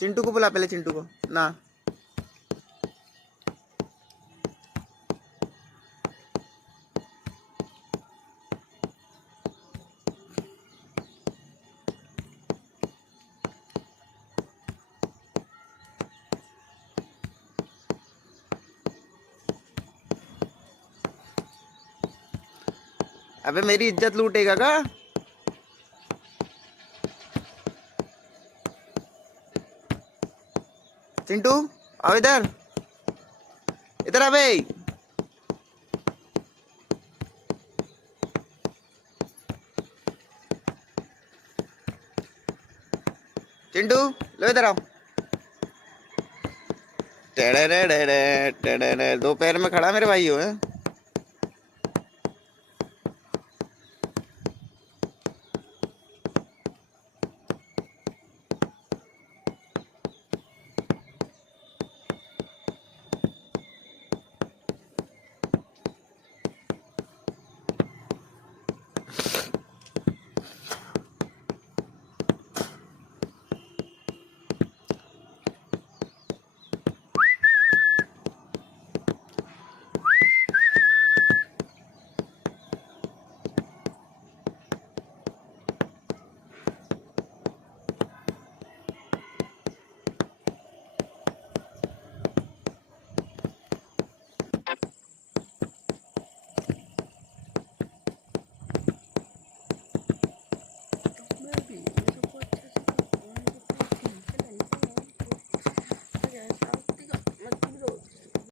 चिंटू को बुला, पहले चिंटू को ना। अबे मेरी इज्जत लूटेगा का? चिंटू आओ इधर, इधर आ बे। चिंटू लो इधर आओ। टेढ़े टेढ़े टेढ़े, दो पैर में खड़ा मेरे भाई हो है।